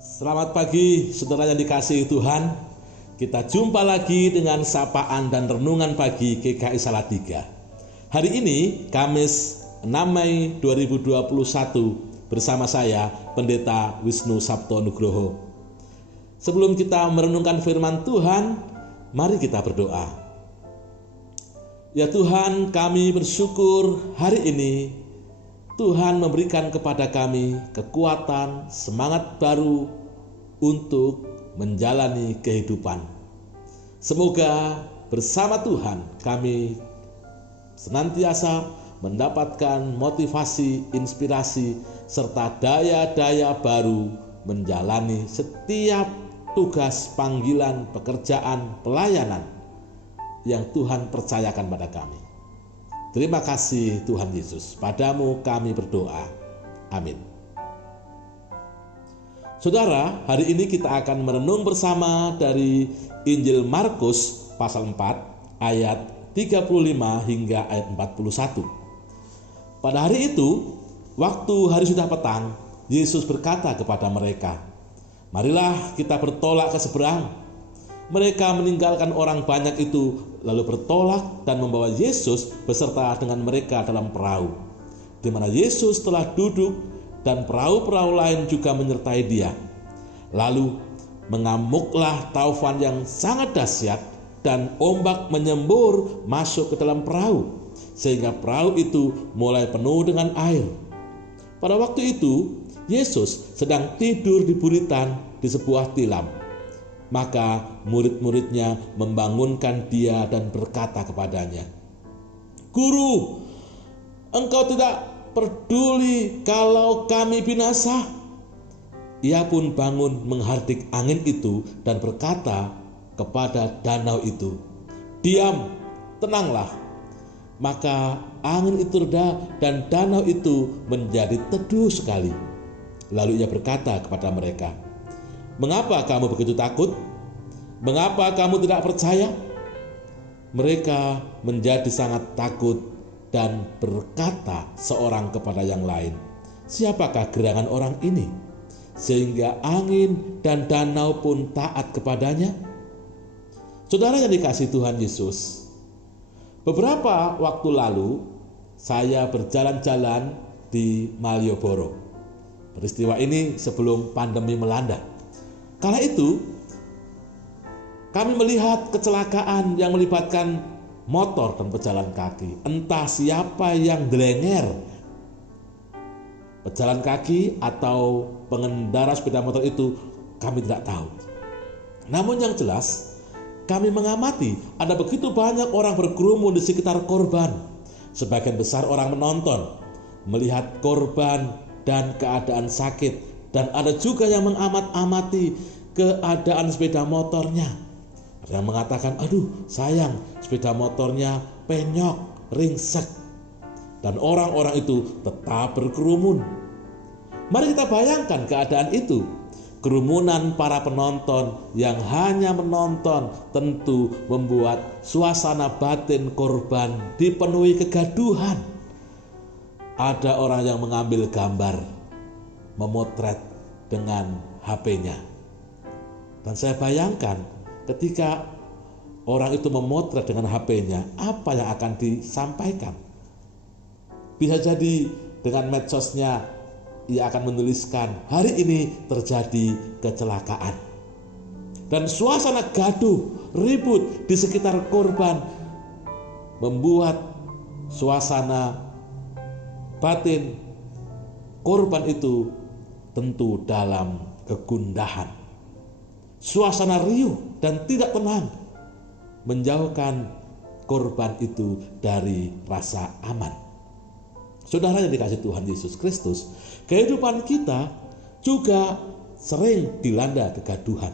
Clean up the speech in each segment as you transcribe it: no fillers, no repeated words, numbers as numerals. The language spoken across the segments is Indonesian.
Selamat pagi saudara yang dikasihi Tuhan. Kita jumpa lagi dengan sapaan dan renungan pagi GKI Salatiga. Hari ini Kamis 6 Mei 2021 bersama saya Pendeta Wisnu Sabto Nugroho. Sebelum kita merenungkan firman Tuhan, mari kita berdoa. Ya Tuhan, kami bersyukur hari ini Tuhan memberikan kepada kami kekuatan, semangat baru untuk menjalani kehidupan. Semoga bersama Tuhan kami senantiasa mendapatkan motivasi, inspirasi, serta daya-daya baru menjalani setiap tugas, panggilan, pekerjaan, pelayanan yang Tuhan percayakan pada kami. Terima kasih Tuhan Yesus, padamu kami berdoa. Amin. Saudara, hari ini kita akan merenung bersama dari Injil Markus pasal 4 ayat 35 hingga ayat 41. Pada hari itu, waktu hari sudah petang, Yesus berkata kepada mereka, "Marilah kita bertolak ke seberang." Mereka meninggalkan orang banyak itu, lalu bertolak dan membawa Yesus beserta dengan mereka dalam perahu, di mana Yesus telah duduk dan perahu-perahu lain juga menyertai dia. Lalu mengamuklah taufan yang sangat dahsyat dan ombak menyembur masuk ke dalam perahu, sehingga perahu itu mulai penuh dengan air. Pada waktu itu, Yesus sedang tidur di buritan di sebuah tilam. Maka murid-muridnya membangunkan dia dan berkata kepadanya, "Guru, engkau tidak peduli kalau kami binasa?" Ia pun bangun menghardik angin itu dan berkata kepada danau itu, "Diam, tenanglah." Maka angin itu reda dan danau itu menjadi teduh sekali. Lalu ia berkata kepada mereka, "Mengapa kamu begitu takut? Mengapa kamu tidak percaya?" Mereka menjadi sangat takut dan berkata seorang kepada yang lain, "Siapakah gerangan orang ini, sehingga angin dan danau pun taat kepadanya?" Saudara yang dikasihi Tuhan Yesus, beberapa waktu lalu saya berjalan-jalan di Malioboro. Peristiwa ini sebelum pandemi melanda. Kala itu kami melihat kecelakaan yang melibatkan motor dan pejalan kaki. Entah siapa yang delenger, pejalan kaki atau pengendara sepeda motor itu, kami tidak tahu. Namun yang jelas, kami mengamati ada begitu banyak orang berkerumun di sekitar korban. Sebagian besar orang menonton, melihat korban dan keadaan sakit, dan ada juga yang mengamat-amati keadaan sepeda motornya. Ada yang mengatakan, "Aduh sayang, sepeda motornya penyok, ringsek." Dan orang-orang itu tetap berkerumun. Mari kita bayangkan keadaan itu. Kerumunan para penonton yang hanya menonton tentu membuat suasana batin korban dipenuhi kegaduhan. Ada orang yang mengambil gambar, memotret dengan HP-nya. Dan saya bayangkan ketika orang itu memotret dengan HP-nya, apa yang akan disampaikan? Bisa jadi dengan medsosnya ia akan menuliskan, "Hari ini terjadi kecelakaan." Dan suasana gaduh, ribut di sekitar korban membuat suasana batin korban itu tentu dalam kegundahan. Suasana riuh dan tidak tenang menjauhkan korban itu dari rasa aman. Saudara yang dikasihi Tuhan Yesus Kristus, kehidupan kita juga sering dilanda kegaduhan.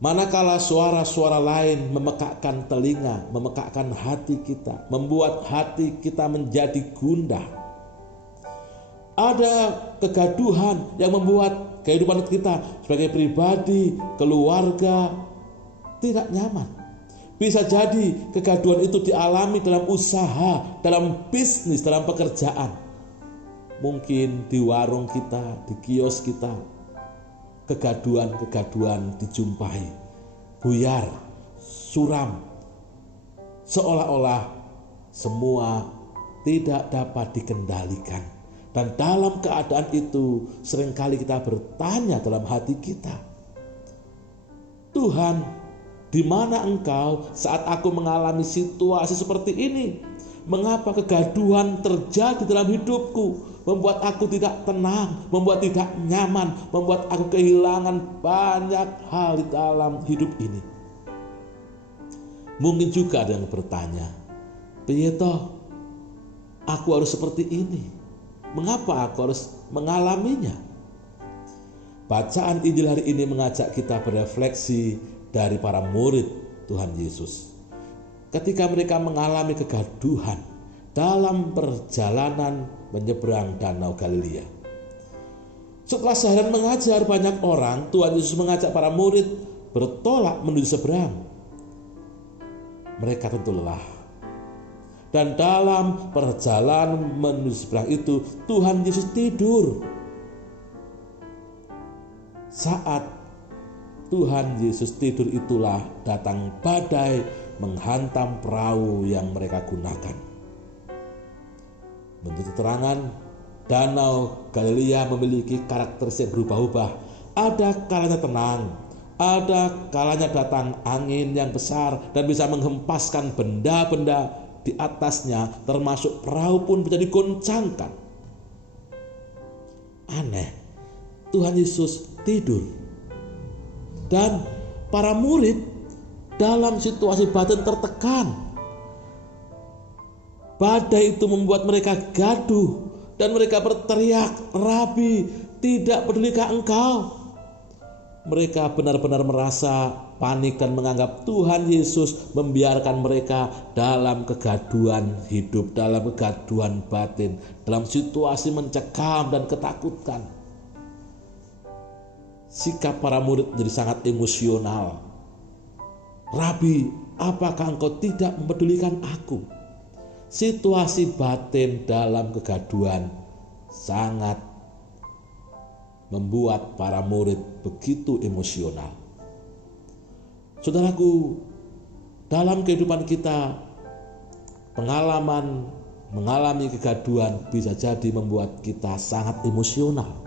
Manakala suara-suara lain memekakkan telinga, memekakkan hati kita, membuat hati kita menjadi gundah. Ada kegaduhan yang membuat kehidupan kita sebagai pribadi, keluarga tidak nyaman. Bisa jadi kegaduhan itu dialami dalam usaha, dalam bisnis, dalam pekerjaan. Mungkin di warung kita, di kios kita, kegaduhan-kegaduhan dijumpai, buyar, suram, seolah-olah semua tidak dapat dikendalikan. Dan dalam keadaan itu seringkali kita bertanya dalam hati kita, Tuhan, di mana Engkau saat aku mengalami situasi seperti ini? Mengapa kegaduhan terjadi dalam hidupku, membuat aku tidak tenang, membuat tidak nyaman, membuat aku kehilangan banyak hal di dalam hidup ini? Mungkin juga ada yang bertanya, piye toh aku harus seperti ini? Mengapa aku harus mengalaminya? Bacaan Injil hari ini mengajak kita berefleksi dari para murid Tuhan Yesus. Ketika mereka mengalami kegaduhan dalam perjalanan menyeberang Danau Galilea. Setelah seharian mengajar banyak orang, Tuhan Yesus mengajak para murid bertolak menuju seberang. Mereka tentu lelah. Dan dalam perjalanan menuju seberang itu, Tuhan Yesus tidur. Saat Tuhan Yesus tidur itulah datang badai menghantam perahu yang mereka gunakan. Menurut keterangan, Danau Galilea memiliki karakteristik berubah-ubah. Ada kalanya tenang, ada kalanya datang angin yang besar dan bisa menghempaskan benda-benda di atasnya, termasuk perahu pun bisa digoncangkan. Aneh, Tuhan Yesus tidur. Dan para murid dalam situasi batin tertekan. Badai itu membuat mereka gaduh dan mereka berteriak, Rabi, tidak pedulikah Engkau? Mereka benar-benar merasa panik dan menganggap Tuhan Yesus membiarkan mereka dalam kegaduhan hidup, dalam kegaduhan batin, dalam situasi mencekam dan ketakutan. Sikap para murid menjadi sangat emosional. Rabi, apakah Engkau tidak mempedulikan aku? Situasi batin dalam kegaduhan sangat membuat para murid begitu emosional. Saudaraku, dalam kehidupan kita, pengalaman mengalami kegaduhan bisa jadi membuat kita sangat emosional.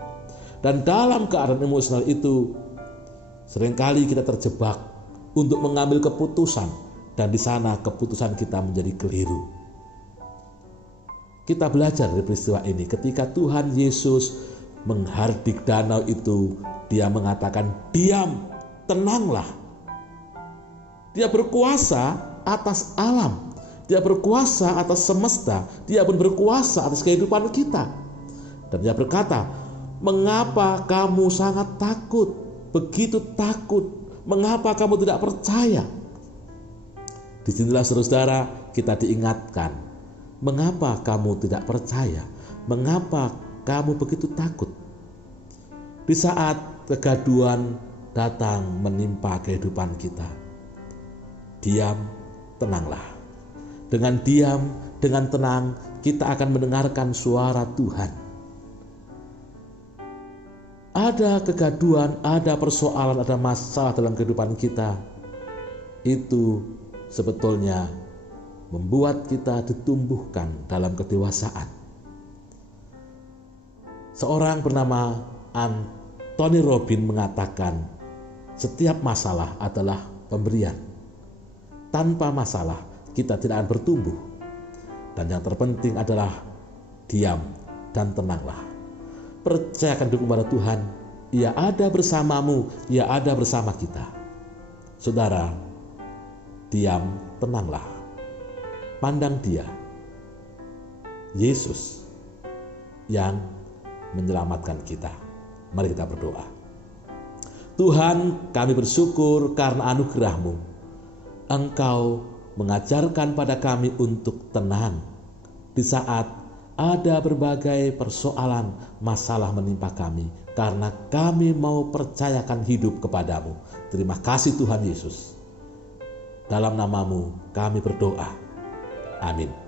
Dan dalam keadaan emosional itu, seringkali kita terjebak untuk mengambil keputusan, dan di sana keputusan kita menjadi keliru. Kita belajar dari peristiwa ini ketika Tuhan Yesus menghardik danau itu, dia mengatakan, diam, tenanglah. Dia berkuasa atas alam, dia berkuasa atas semesta, dia pun berkuasa atas kehidupan kita. Dan dia berkata, mengapa kamu sangat takut, begitu takut, mengapa kamu tidak percaya? Disinilah saudara, kita diingatkan, mengapa kamu tidak percaya, mengapa kamu begitu takut? Di saat kegaduhan datang menimpa kehidupan kita, diam, tenanglah. Dengan diam, dengan tenang, kita akan mendengarkan suara Tuhan. Ada kegaduhan, ada persoalan, ada masalah dalam kehidupan kita. Itu sebetulnya membuat kita ditumbuhkan dalam kedewasaan. Seorang bernama Anthony Robbins mengatakan, setiap masalah adalah pemberian. Tanpa masalah, kita tidak akan bertumbuh. Dan yang terpenting adalah diam dan tenanglah. Percayakan diri kepada Tuhan, Ia ada bersamamu, Ia ada bersama kita. Saudara, diam, tenanglah. Pandang Dia, Yesus yang menyelamatkan kita. Mari kita berdoa. Tuhan, kami bersyukur karena anugerah-Mu. Engkau mengajarkan pada kami untuk tenang di saat ada berbagai persoalan, masalah menimpa kami, karena kami mau percayakan hidup kepadamu. Terima kasih Tuhan Yesus. Dalam namamu kami berdoa. Amin.